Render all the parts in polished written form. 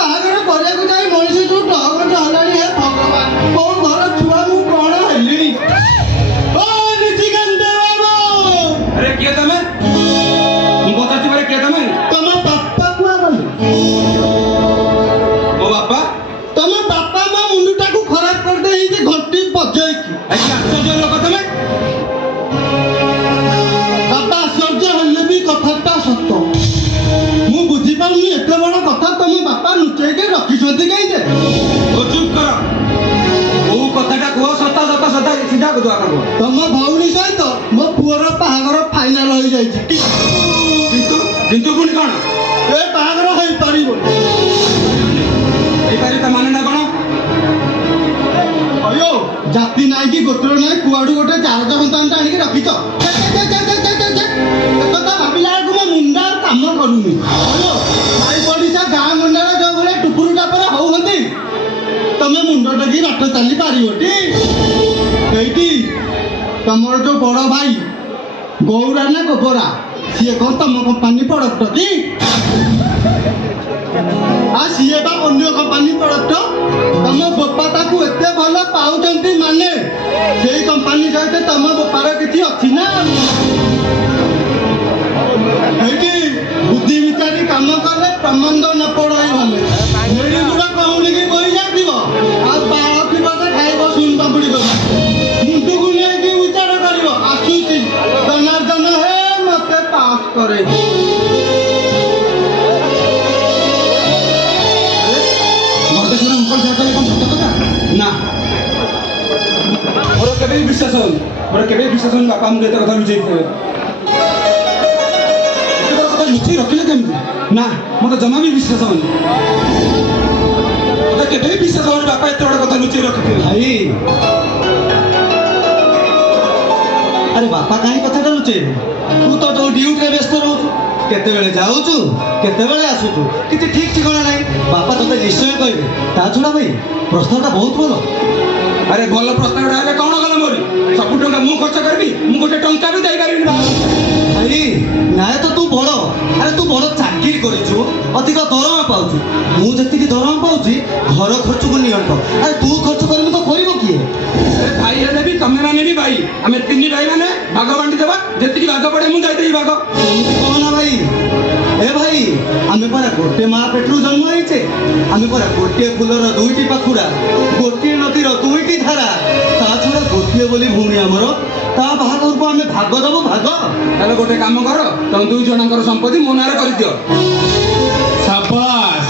ବାହାଘର କରିବାକୁ ଯାଇ ମଣିଷ ଯୋଉ ଡହଗଟ ହେଲାଣି ହେ ଭଗବାନ କୋଉ ଘର ଛୁଆ ମୁଁ କଣ ହେଲିଣି। ଓ ନିଶିକାନ୍ତ ବାବୁ अरे किए तमे ମୁଁ ପଚାରୁଛି ପରେ କିଏ ତମେ? ତମ ବାପା କୁଆ ଗଲେ? ମୋ ବାପା ତମ ବାପା ମୋ ମୁଣ୍ଡଟାକୁ ଖରାପ କରିଦେଇଛି ଘଣ୍ଟି ବଜେଇକି। ଆଜି ଆଶ୍ଚର୍ଯ୍ୟ ଲୋକ ତମେ। ବାପା ଆଶ୍ଚର୍ଯ୍ୟ ହେଲେ ବି କଥାଟା ସତ। ମୁଁ ବୁଝିପାରୁନି ଏତେ ବଡ଼ କଥା ତମ ବାପା ଲୁଚେଇକି ରଖିଛନ୍ତି କାହିଁକି? ଓ ଚୁପ୍ କର। କୋଉ କଥାଟା କୁହ ସତ ସତ ସତ ସିଧା କୁହ ଆଗ କୁହ। ତମ ଭଉଣୀ ସହିତ ମୋ ପୁଅର ବାହାଘର ଫାଇନାଲ ହେଇଯାଇଛି। କିନ୍ତୁ କିନ୍ତୁ ପୁଣି କଣ ଏ ବାହାଘର ହେଇପାରିବନି। ହେଇପାରି ତା ମାନେ ନା କଣ? ଅୟୋ ଜାତି ନାହିଁ କି ଗୋତ୍ର ନାହିଁ କୁଆଡୁ ଗୋଟେ ଚାରଜ ସନ୍ତାନଟା ଆଣିକି ରଖିଛ। ଏକଥା ଭାବିଲା ବେଳକୁ ମୋ ମୁଣ୍ଡ ଆଉ କାମ କରୁନି। ଅୟୋ ଭାଇ ପଡ଼ିଶା ଗାଁ ମୁଣ୍ଡରେ ଯୋଉ ଭଳିଆ ଟୁପୁରୁ ଟାପରା ହଉଛନ୍ତି ତମେ ମୁଣ୍ଡ ଟେକି ବାଟ ଚାଲି ପାରିବଟି? ଏଇଠି ତମର ଯୋଉ ବଡ଼ ଭାଇ ଗୌରା ନା ଗୋବରା ସିଏ କଣ ତମ କମ୍ପାନୀ ପ୍ରଡକ୍ଟ କି? ସିଏ ବା ଅନ୍ୟ କମ୍ପାନୀ ପ୍ରଡକ୍ଟ। ତମ ବୋପା ତାକୁ ଏତେ ଭଲ ପାଉଛନ୍ତି ମାନେ ସେଇ କମ୍ପାନୀ ସହିତ ତମ ବୋପାର କିଛି ଅଛି ନା? ଏଇଠି ବୁଦ୍ଧି ବିଚାରି କାମ କଲେ ପ୍ରମନ୍ଦ ନ ପଡ଼ଇ ଭଲେ ମେଡ଼ିଗୁଡ଼ା କଉଡ଼ିକି ବହି ଯାଇଥିବ ଆଉ ବାଳ ଥିବ ଯେ ଖାଇବ ଶୁନ ପାମ୍ପୁଡ଼ି କରି ମୁଣ୍ଡକୁ ନେଇକି ବିଚାର କରିବ ଆସୁଛି ଜନାର୍ଦ୍ଦନ ହେ ମତେ ପାସ୍ କରେ। ମର୍ଦ୍ଦେଶ୍ୱର ଅଙ୍କଲ ଯାହା କହିଲେ କଣ ସତ କଥା? ନା ମୋର କେବେ ବି ବିଶ୍ୱାସ ହଉନି। ମୋର କେବେ ବି ବିଶ୍ୱାସ ହଉନି ବାପା ଆମକୁ ଏତେ କଥା ଲୁଚେଇ ଥିବେ। ଏତେ କଥା ଲୁଚେଇ ରଖିଲେ କେମିତି? ନା ମୋତେ ଜମା ବି ବିଶ୍ୱାସ ହଉନି। ମୋତେ କେବେ ବି ବିଶ୍ୱାସ ହଉନି ବାପା ଏତେ ବଡ଼ କଥା ଲୁଚେଇ ରଖିଥିବେ। ଭାଇ ଆରେ ବାପା କାହିଁ କଥାଟା ଲୁଚେଇବେ? ତୁ ତ ତୋ ଡ୍ୟୁଟିରେ ବ୍ୟସ୍ତ ରହୁଛୁ। କେତେବେଳେ ଯାଉଛୁ କେତେବେଳେ ଆସୁଛୁ କିଛି ଠିକ୍ ଠିକଣା ନାହିଁ। ବାପା ତୋତେ ନିଶ୍ଚୟ କହିବେ। ତା ଛଡ଼ା ଭାଇ ପ୍ରସ୍ତାବଟା ବହୁତ ଭଲ। ଆରେ ଭଲ ପ୍ରସ୍ତାବଟା ହେଲେ କ'ଣ କଲ ମୋର? ସବୁ ଟଙ୍କା ମୁଁ ଖର୍ଚ୍ଚ କରିବି, ମୁଁ ଗୋଟେ ଟଙ୍କା ବି ଦେଇପାରିବିନି ବାପା। ଭାଇ ନାଇଁ ତ ତୁ ବଡ଼ ଆରେ ତୁ ବଡ଼ ଚାକିରି କରିଛୁ ଅଧିକ ଦରମା ପାଉଛୁ। ମୁଁ ଯେତିକି ଦରମା ପାଉଛି ଘର ଖର୍ଚ୍ଚକୁ ନିଅଣ୍ଟ। ଆରେ ତୁ ଖର୍ଚ୍ଚ କରିବୁ ତ କରିବ କିଏ? ଆରେ ଭାଇ ହେଲେ ବି ତମେ ମାନେ ବି ଭାଇ। ଆମେ ତିନି ଭାଇ ମାନେ ଭାଗ ବାଣ୍ଟି ଦେବା। ଯେତିକି ଭାଗ ପଡ଼େ ମୁଁ ଯାଇଦେବି ଭାଗ। ଏମିତି କହନା ଭାଇ। ଏ ଭାଇ ଆମେ ପରା ଗୋଟେ ମା ପେଟରୁ ଜନ୍ମ ହେଇଛେ। ଆମେ ପରା ଗୋଟିଏ ଫୁଲର ଦୁଇଟି ପାଖୁଡ଼ା, ଗୋଟିଏ ନଦୀର ଦୁଇଟି ଧାରା। ତା ଛଡ଼ା ଗୋଟିଏ ବୋଲି ଭଉଣୀ ଆମର। ତା ବାହାଘରକୁ ଆମେ ଭାଗ ଦେବୁ ଭାଗ। ତାହେଲେ ଗୋଟେ କାମ କର, ତମ ଦୁଇ ଜଣଙ୍କର ସମ୍ପତ୍ତି ମୋ ନାଁରେ କରିଦିଅ। ସାବାସ୍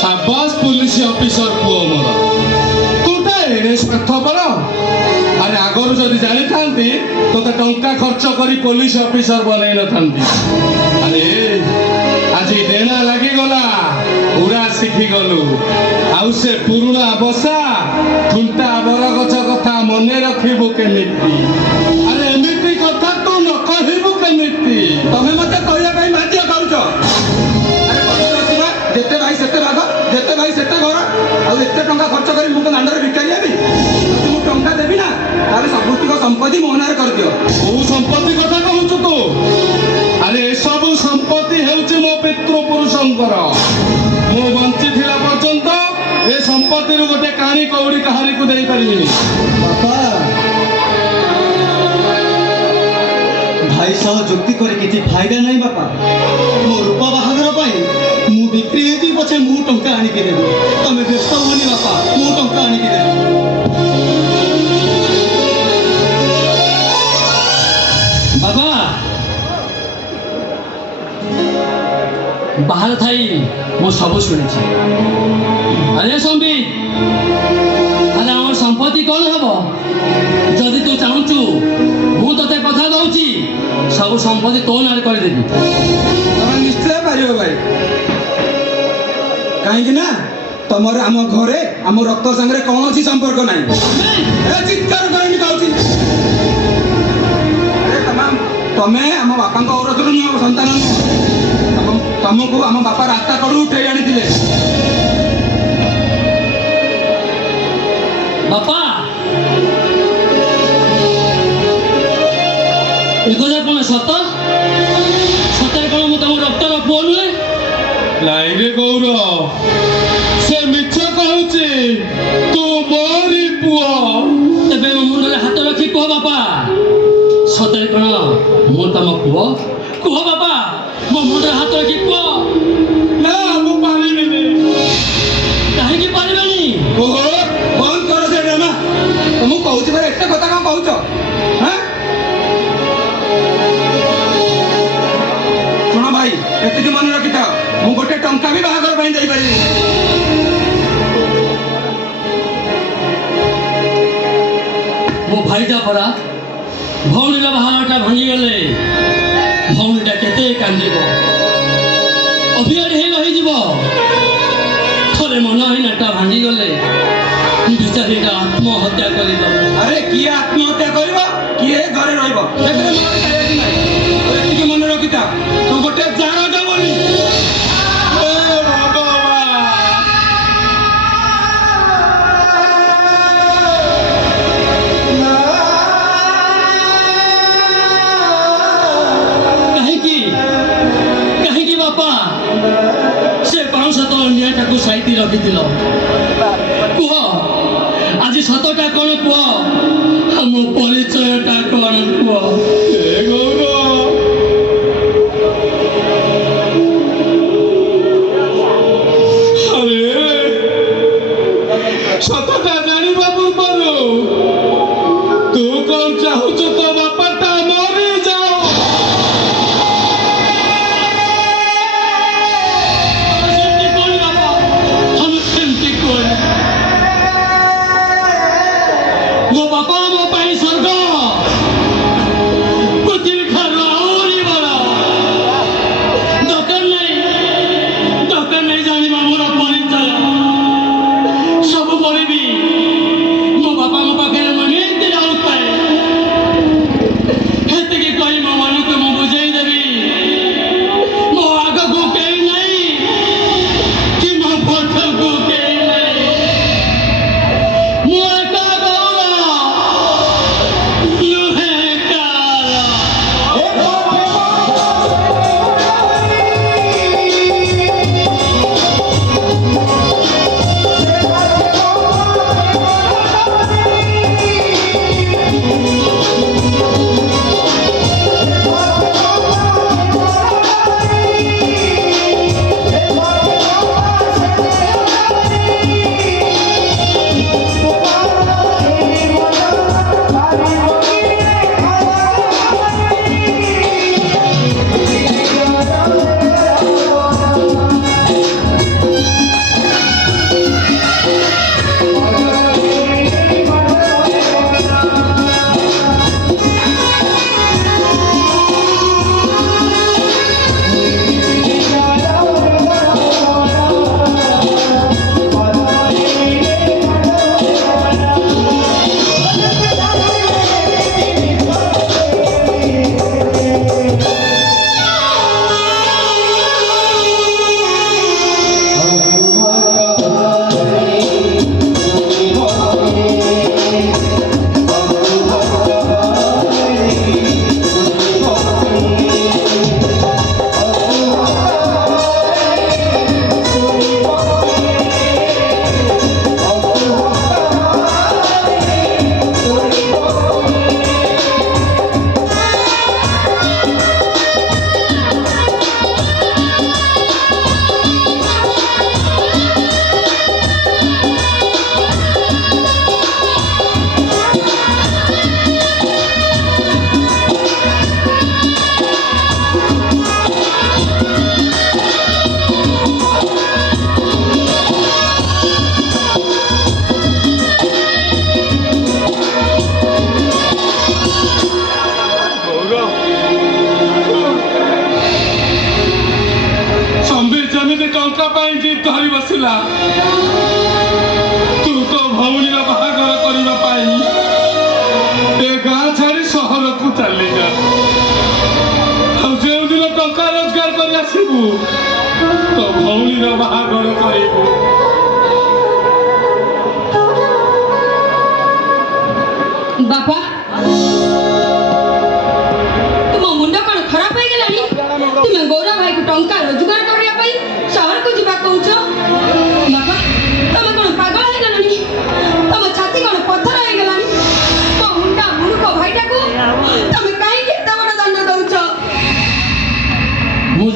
ସାବାସ୍ ପୁଲିସ ଅଫିସର ପୁଅ ମୋର। ତୁ ତ ଏଡ଼େ ସ୍ୱାର୍ଥପର। ଆରେ ଆଗରୁ ଯଦି ଜାଣିଥାନ୍ତି ତୋତେ ଟଙ୍କା ଖର୍ଚ୍ଚ କରି ପୋଲିସ ଅଫିସର ବନେଇ ନଥାନ୍ତି। ଆରେ ଆଜି ଡେଣା ଲାଗିଗଲା ଉଡ଼ା ଶିଖିଗଲୁ। ଆଉ ସେ ପୁରୁଣା ବସା ଥୁଣ୍ଟା ବରଗଛ କଥା ମନେ ରଖିବୁ କେମିତି? ଆରେ ଏମିତି କଥା ତୁ ନ କହିବୁ କେମିତି? ତମେ ମତେ କହିବା ପାଇଁ ବାଧ୍ୟ କରୁଛ। ଆରେ କଥାରେ ଅଛି ବା, ଯେତେ ଭାଇ ସେତେ ଭାଗ, ଯେତେ ଭାଇ ସେତେ ଘର। ଆଉ ଏତେ ଟଙ୍କା ଖର୍ଚ୍ଚ କରି ମୁଁ ତ ଦାଣ୍ଡରେ ଭିକାରୀ ହେବି? ଯଦି ମୁଁ ଟଙ୍କା ଦେବି ନା ତାହେଲେ ସବୁତିକ ସମ୍ପତ୍ତି ମୋ ନାଁରେ କରିଦିଅ। କୋଉ ସମ୍ପତ୍ତି କଥା କହୁଛୁ ତୁ? ଆରେ ଏସବୁ ସମ୍ପତ୍ତି ହେଉଛି ମୋ ପିତୃପୁରୁଷଙ୍କର। ମୁଁ ବଞ୍ଚିଥିଲା ପର୍ଯ୍ୟନ୍ତ ଏ ସମ୍ପତ୍ତିରୁ ଗୋଟେ କାଣି କଉଡ଼ି କାହାରିକୁ ଦେଇପାରିବିନି। ବାପା ଭାଇ ସହ ଯୁକ୍ତି କରି କିଛି ଫାଇଦା ନାହିଁ ବାପା। ମୋ ରୂପ ବାହାଘର ପାଇଁ ମୁଁ ବିକ୍ରି ହେଇଛି ପଛେ ମୁଁ ଟଙ୍କା ଆଣିକି ଦେବି। ତମେ ବ୍ୟସ୍ତ ହୁଅନି ବାପା, ମୁଁ ଟଙ୍କା ଆଣିକି ଦେବି। ବାବା ବାହାରେ ଥାଇ ମୁଁ ସବୁ ଶୁଣିଛି। ଆରେ ସମ୍ବିତ, ଆରେ ଆମର ସମ୍ପତ୍ତି କ'ଣ ହବ? ଯଦି ତୁ ଚାହୁଁଛୁ ମୁଁ ତତେ କଥା ଦଉଛି ସବୁ ସମ୍ପତ୍ତି ତୋ ନାଁରେ କରିଦେବି। ତମେ ନିଶ୍ଚୟ ପାରିବ ଭାଇ। କାହିଁକି ନା ତମର ଆମ ଘରେ ଆମ ରକ୍ତ ସାଙ୍ଗରେ କୌଣସି ସମ୍ପର୍କ ନାହିଁ। ଏ ଚିତ୍କାର କରେନି କହୁଛି। ଆରେ ତମେ ଆମ ବାପାଙ୍କ ଔରସରୁ ନୁହଁ, ସନ୍ତାନ ନୁହଁ। ତମକୁ ଆମ ବାପା ରାସ୍ତା କଡ଼ୁ ଉଠେଇ ଆଣିଥିଲେ। ବାପା ଏ କଥା କ'ଣ ସତ? ସତରେ କ'ଣ ମୁଁ ତମ ରକ୍ତର ନାଇଁ ରେ ଗୌର, ସେ ମିଛ କହୁଛି। ତୁ ମୋରି ପୁଅ। ତେବେ ମୋ ମୁଣ୍ଡରେ ହାତ ରଖି କୁହ ବାପା, ସତରେ କଣ ମୁଁ ତମ ପୁଅ? କୁହ ବାପା, ମୋ ମୁଣ୍ଡରେ ହାତ ରଖି କୁହ। ନା ମୁଁ ପାରିବିନି। କାହିଁକି ପାରିବେନି? ଓହୋ, ବନ୍ଦ କର ସେ ଡ୍ରାମା। ମୁଁ କହୁଛି ପରା, ଏତେ କଥା କଣ କହୁଛ? ହାଁ? ଶୁଣ ଭାଇ, ଏତିକି ମନେ ରଖିଥାଅ, ମୁଁ ଗୋଟେ ଟଙ୍କା ବି ବାହାଘର ପାଇଁ ଦେଇପାରିବିନି। ମୋ ଭାଇଟା ପରା, ଭଉଣୀର ବାହାଘରଟା ଭାଙ୍ଗିଗଲେ ଭଉଣୀଟା କେତେ କାନ୍ଦିବ, ଅଭିଆଡ଼ି ହେଇ ରହିଯିବ। ଥରେ ମନହୀନଟା ଭାଙ୍ଗିଗଲେ ବିଚାରୀଟା ଆତ୍ମହତ୍ୟା କରିଦେବ। ଆରେ କିଏ ଆତ୍ମହତ୍ୟା କରିବ, କିଏ ଘରେ ରହିବ, ସେଥିରେ ମୋର ଖାଇବା ନାହିଁ। ତୁ ଏତିକି ମନେ ରଖିଥା, ତୁ ଗୋଟେ ଜାରଜ ବୋଲି। ହେ ଭଗବାନ! କାହିଁକି କାହିଁକି ବାପା ସେ ପାଉଁଶ ତଳ ନିଆଁଟାକୁ ସାଇତି ରଖିଥିଲ? କୁହ, ଆଜି ସତଟା କଣ କୁହ, ଆମ ପରିଚୟଟା କଣ କୁହ? ହେ ଗୌର, ଆରେ ସତଟା ଜାଣିବା ପୂର୍ବରୁ ତୁ କଣ ଚାହୁଁଛୁ ତୋ ବାପାଟା ମରିଯାଉ? ସେମିତି କଣ ବାପା, ଆମେ ସେମିତି କଣ? ମୋ ବାପା ମୋ ପାଇଁ ସ୍ୱର୍ଗ, ପୃଥିବୀ ଠାରୁ ଆହୁରି ବଡ଼। ଦରକାର ନାହିଁ ଜାଣିବା ମୋର ପରିଚୟ। ସବୁ କରିବି ମୋ ବାପାଙ୍କ ପାଖରେ ମୁଁ ନିହାତି ଯାଉଥାଏ। ହେତିକି କହି ମୋ ମନକୁ ମୁଁ ବୁଝେଇ ଦେବି, ମୋ ଆଗକୁ କେହି ନାହିଁ କି ମୋ ପଛକୁ କେହି ନାହିଁ। ମୁଁ ଏକା ଗୌର, ନୁହେଁ କାଳ। ସମ୍ବିତ ଯେମିତି ଟଙ୍କା ପାଇଁ ଜିଦ୍ ଧରି ବସିଲା, ତୁ ତୋ ଭଉଣୀର ବାହାଘର କରିବା ପାଇଁ ଏ ଗାଁ ଛାଡ଼ି ସହରକୁ ଚାଲିଯା। ଆଉ ଯେଉଁଦିନ ଟଙ୍କା ରୋଜଗାର କରି ଆସିବୁ, ତୋ ଭଉଣୀର ବାହାଘର କରିବୁ। ବାପା, ତୁମ ମୁଣ୍ଡ କଣ ଖରାପ ହେଇଗଲାଣି? ତୁମେ ଗୌର ଭାଇକୁ ଟଙ୍କା ରୋଜଗାର କରିବା ପାଇଁ ସହରକୁ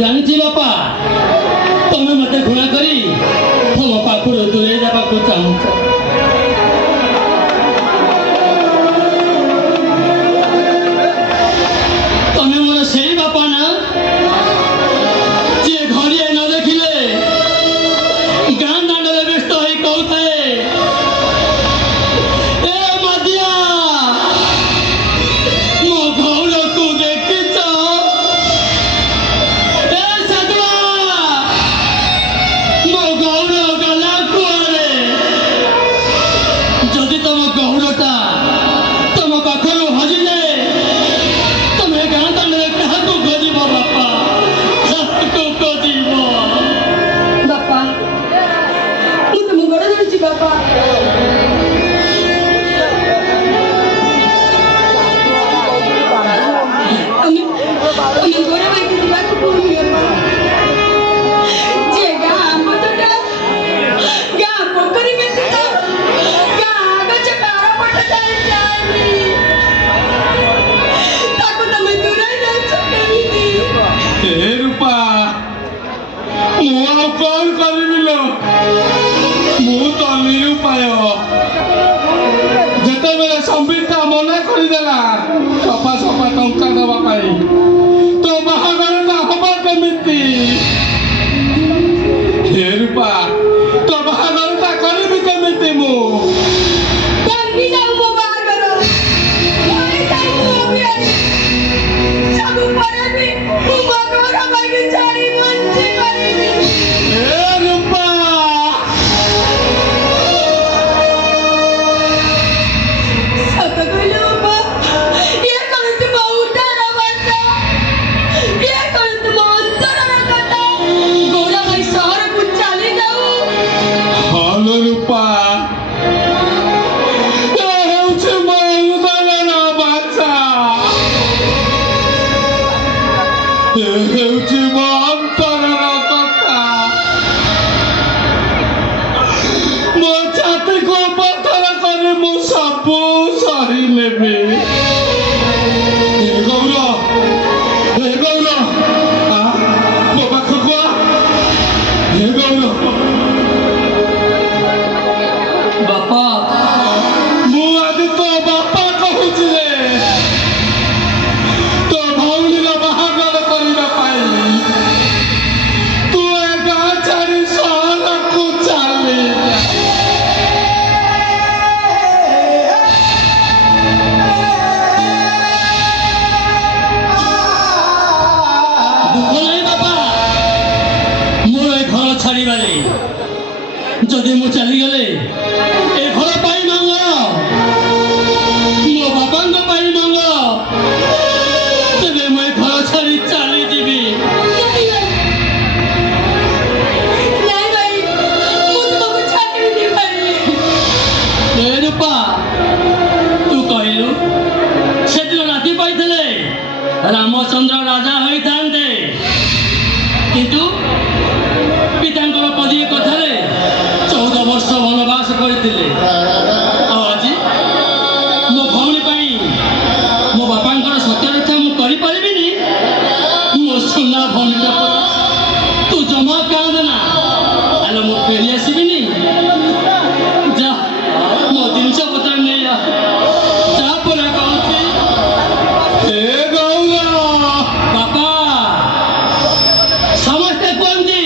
ଜାଣିଛି ବାପା ତମେ ମତେ ଘୃଣା କରି ତମ ପାଖରୁ ଦୂରେଇ ଦେବାକୁ ଚାହୁଁଛ। ତମେ ମୋର ସେଇ ବାପା ନା ଯିଏ ଘରିଏ ନ ଦେଖିଲେ ଗାଁ ଦାଣ୍ଡରେ ବ୍ୟସ୍ତ ହେଇ କହୁଥାଏ, ଏ ମାଦିଆ ମୋ ଗୌରକୁ ଦେଖିଛ? ଏ ସାଧୁଆ ମୋ ଗୌର ଗଲା କୁଆଡ଼େ? ଯଦି ତମ ଗୌରଟା ତମ ପାଖରୁ ହଜିଯାଏ ତମେ ଗାଁ ଦାଣ୍ଡରେ କାହାକୁ ଖୋଜିବ ବାପା? କାହାକୁ ଖୋଜିବ? ବାପା ମୁଁ ତମ ଗୋଡ଼ ଧରୁଛି ବାପା। আমি গোড়া বাইতে দিবাকে পড়বি বাপা। যে গা মতটা গা পকরি ব্যতীত গা আগছ କାର ପଟ ଯାଇ ଯାଏନି ତାକୁ ତମେ ଦୂରେଇ ଯାଉଛ କେମିତି? ଏ ରୂପା ମୁଁ ଆଉ କଣ କରିବି ଲୋ? ମୁଁ ତ ନିରୁପାୟ। ଯେତେବେଳେ ସମ୍ବିତଟା ମନା କରିଦେଲା ସଫା ସଫା ଟଙ୍କା ଦେବା ପାଇଁ, ତୋ ବାହାଘରଟା ହବ କେମିତି? ହେ ରୂପା ତୋ ବାହାଘରଟା କରିବି କେମିତି ମୁଁ? ଭାଙ୍ଗି ଯାଉ ମୋ ବାହାଘର, ଭାଙ୍ଗି ଯାଉ ମୋ ଅଭିଆରୀ। ସବୁ ପରେ ବି ମୁଁ ମୋ ଘର ଭାଙ୍ଗି ଛାଡ଼ି ବଞ୍ଚି ପାରିବି। ଏ ରୂପା ସତ କହିଲେ ବାପା, ଇଏ କଣ ତୁମ ଉଦର ବାଟ? ଇଏ କଣ ତୁମ ଅନ୍ତରର କଥା? ଗୌର ଭାଇ ସହରକୁ ଚାଲି ଯାଉ। ହଲୋ ରୂପା ଏ ହେଉଛି ମୋ ହୃଦୟର ବାଚା। ଏ ହେଉଛି ମୋ ଅନ୍ତରର କଥା। ମୋ ଛାତିକୁ ପଥର କରି ମୁଁ ସବୁ ସହି ନେବି। ହେ ଗୌର, ହେ ଗୌର, ଆ ମୋ ପାଖକୁ ଆ। ହେ ଗୌର ବାପା ମୁଁ ଆଜି ତୋ ବାପା କହୁଛି ଯେ ତୋ ଭଉଣୀର ବାହାଘର କରିବା ପାଇଁ ତୁ ଏ ଗାଁ ଛାଡ଼ି ସହରକୁ ଚାଲି ଯା। ଦୁଃଖ ନାହିଁ ବାପା ମୋର ଏ ଘର ଛାଡ଼ିବାରେ। ଯଦି ମୁଁ ଚାଲିଗଲେ ଏ ଘର ପାଇଁ ମଙ୍ଗଳ, ମୋ ବାପାଙ୍କ ପାଇଁ ମଙ୍ଗଳ, ତେବେ ମୁଁ ଏ ଘର ଛାଡ଼ି ଚାଲିଯିବି। ନାଇଁ ଭାଇ, ମୁଁ ତୁମକୁ ଛାଡ଼ିବିନି ଭାଇ। ଏ ରୂପା ତୁ କହିଲୁ ସେଦିନ ରାତି ପାଇଥିଲେ ରାମଚନ୍ଦ୍ର ରାଜା ହୋଇଥାନ୍ତେ, କିନ୍ତୁ ପିତାଙ୍କର ପଦିଏ କଥାରେ 14 ବର୍ଷ ବନବାସ କରିଥିଲେ। ଆଉ ଆଜି ମୋ ଭଉଣୀ ପାଇଁ ମୋ ବାପାଙ୍କର ସତ୍ୟ ରକ୍ଷା ମୁଁ କରିପାରିବିନି? ମୋ ସୁନା ଭଉଣୀଟା ପରା, ତୁ ଜମା କାନ୍ଦନା। ଆଲୋ ମୁଁ ଫେରି ଆସିବିନି। ଯା ମୋ ଜିନିଷ ପତ୍ର ନେଇ ଆ, ଯା ପରା କହୁଛି। ହେ ଗୌର ବାପା ସମସ୍ତେ କୁହନ୍ତି